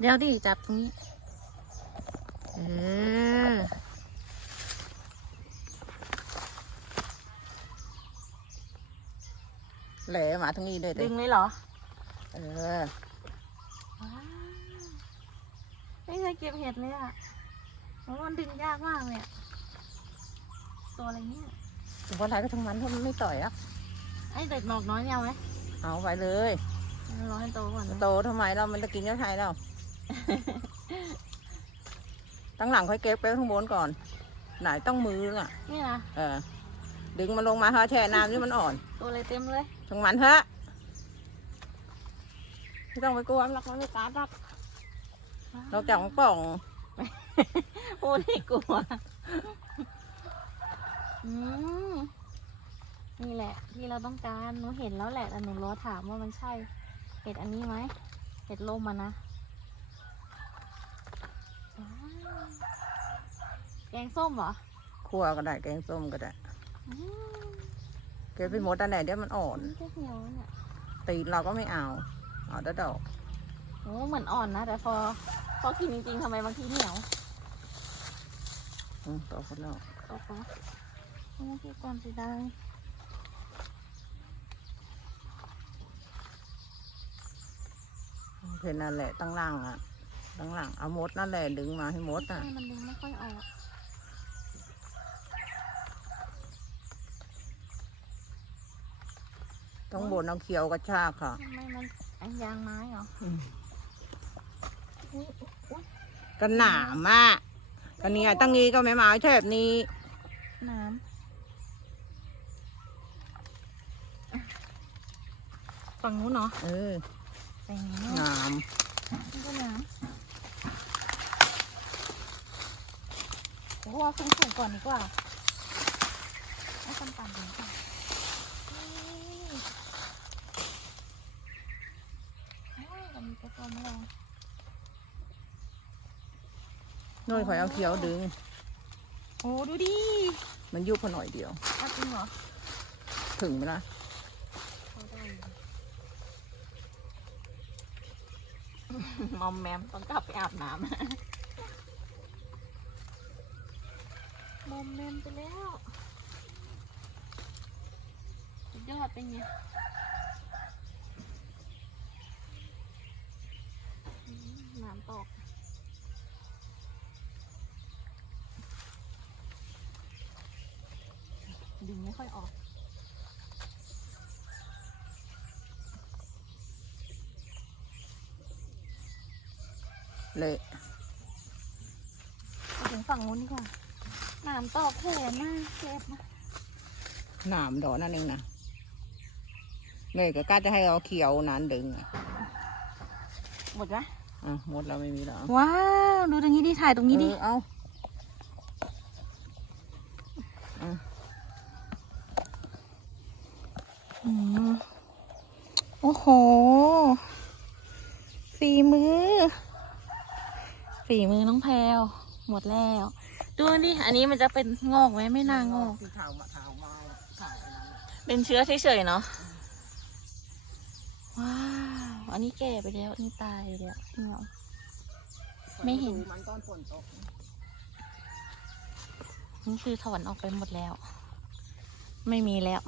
เดี๋ยวดิจับตรงนี้ เออแหลมาทางนี้เลยดึเด้งเลยเหรอ เออว้าวไม่เคยเก็บเห็ดเลยอะเพราะมันดึงยากมากเลยอะตัวอะไรเนี่ยถึงวันไหนก็ทั้งมันเพราะมันไม่ต่อยอะไอ้เด็กหนอกน้อยเนี่ยเอาไหมเอาไปเลย รอให้โตก่อนนะโตทำไมเรามันจะกินยังไงเรา ตั้งหลังค่อยเก็บไปข้างบนก่อน ไหนต้องมืออะ นี่นะเออ ดึงมันลงมาเฮะแช่น้ำนี่มันอ่อน ตัวอะไรเต็มเลยทั้งมันเถอะไม่ต้องไปกลัวมันหรอกมันไม่กัดหรอกเราจับของป่อง โอ้นี่กลัว อืมนี่แหละ ที่เราต้องการ หนูเห็นแล้วแหละแต่หนูรอถามว่ามันใช่ เห็ดอันนี้ไหม เห็ดลมมันนะว้าว แกงส้มเหรอคั่วก็ได้แกงส้มก็ได้อืมเก็บไปหมดอันไหนเดี๋ยวมันอ่อนนี่ก็เหนียวเนี่ยตีนเราก็ไม่เอาเอาแต่ดอก โอ้เหมือนอ่อนนะ แต่พอพอกินจริงๆทำไมบางทีเหนียวอืมต่อคนเราตกปะเมื่อกี้ก่อนสีดางเพนนั่นแหละตั้งหล่างอะ ตั้งหลังเอามดนั่นแหละดึงมาให้มดอะใช่มันดึงไม่ค่อยออกต้องบนเอาเขียวกระชากค่ะ ทำไมมันอันยางไม้เหรออืมอุ๊ยอุ๊ยก็หนามอะก็เนี่ยตั้งนี้ก็ไม่มาแถบนี้ น้ำฝั่งนู้นเนาะเออฝั่งนี้หเนาะนามนี่ก็น้ำ โอ้เอาขึ้นสูงก่อนดีกว่าเอาต่ำๆดีกว่านี่โอ้ยเรามีตัวตัวแมลงน้อยคอยเอาเขียวดึง โอ้ดูดิ มันยุบพอหน่อยเดียวเอาจริงเหรอ ถึงไหมล่ะเขาได้อยู่มอมแมมต้องกลับไปอาบน้ำ ม อมแมมไปแล้วสุดยอดเป็นไงอืมน้ำตกดึงไม่ค่อยออกเละไปถึงฝั่งนู้นดีกว่า น้ำตอกแขนนะเจ็บนะหนามดอกนั่นเองนะเมย์ก็กล้าจะให้เอาเขียวนั้นดึงอะหมดละอะมดเราไม่มีแล้วว้าวดูตรงนี้ดิถ่ายตรงนี้ดิเออเอาอืมโอ้โหฝีมือ ฝีมือน้องแพลว หมดแล้ว ดูดิอันนี้มันจะเป็นงอกไหมไม่น่างอก ที่ข่าวมาข่ามาข่าอันนั้นน่ะเป็นเชื้อเฉยๆเนาะว้าวอันนี้แก่ไปแล้วอันนี้ตายไปแล้วเงาไม่เห็น ดูมันตอนฝนตกนี่คือถอนออกไปหมดแล้ว ไม่มีแล้ว